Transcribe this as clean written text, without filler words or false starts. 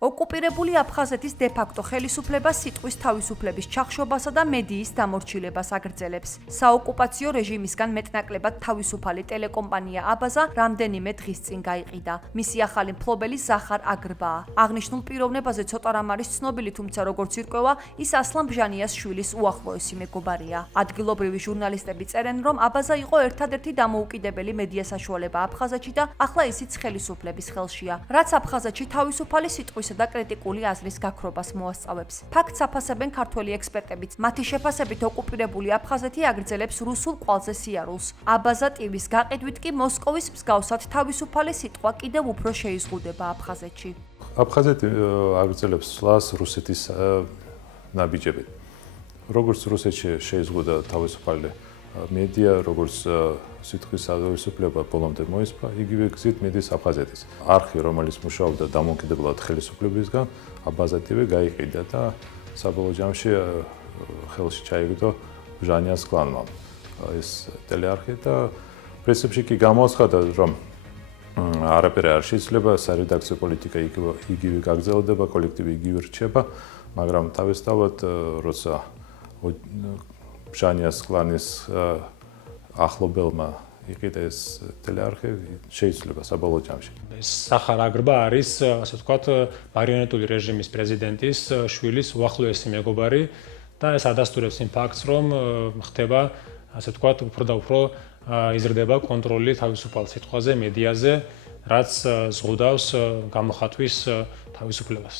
ოკუპირებული აფხაზეთის დე-ფაქტო ხელისუფლება სიტყვის თავისუფლების ჩახშობასა და მედიის დამორჩილებას აგრძელებს. საოკუპაციო რეჟიმისგან მეტნაკლებად თავისუფალი ტელეკომპანია აბაზა რამდენიმე დღის წინ გაიყიდა. მისი ახალი მფლობელი ზახარ აგრბაა. აღნიშნულ პიროვნებაზე ცოტა რამ არის ცნობილი, თუმცა როგორც ირკვევა, ის ასლან ბჟანიას შვილის უახლოესი მეგობარია. ადგილობრივი ჟურნალისტები წერენ, რომ აბაზა იყო ერთადერთი დამოუკიდებელი მედია საშუალება აფხაზეთში და ახლა ისიც ხელისუფლების ხელშია. რაც აფხაზეთში თავისუფალი სიტყვის და კრიტიკული აზრის გაქრობას მოასწავებს. ფაქტს აფასებენ ქართველი ექსპერტებიც. მათი შეფასებით ოკუპირებული აფხაზეთი აგრძელებს რუსულ ყვალზე სიარულს. აბაზა ტივის გაყიდვით კი მოსკოვის მსგავსად თავისუფალი სიტყვა კიდევ უფრო შეიზღუდება აფხაზეთში. აფხაზეთი აგრძელებს სვლას რუსეთის ნაბიჯებით. როგორც რუსეთში შეიზღუდა თავისუფალი მედია, როგორც სიტყვის თავისუფლება ბოლომდე მოისპა, იგივე გზით მიდის აფხაზეთის. არხი, რომელიც მუშაობდა დამოუკიდებლად ხელისუფლებისგან, აბაზატივე გაიყიდა და საბოლოო ჯამში ხელში ჩაიგდო ბჟანიას კლანმა ეს ტელეარხი და პრინციპში კი გამოაცხადა, რომ არაფერი არ შეიძლება, სარედაქციო პოლიტიკა იგივე გაგრძელდება, კოლექტივი იგივე რჩება, მაგრამ თავისთავად როცა ბჟანიას კლანის ახლობელმა იყიდა ეს ტელეარხი, შეიძლება საბოლოო ჯამში. ზახარ აგრბა არის, ასე ვთქვათ, მარიონეტული რეჟიმის პრეზიდენტის შვილის უახლოესი მეგობარი და ეს ადასტურებს იმ ფაქტს, რომ ხდება, ასე ვთქვათ, უფრო და უფრო იზრდება კონტროლი თავისუფალ სიტყვაზე, მედიაზე, რაც ზღუდავს გამოხატვის თავისუფლებას.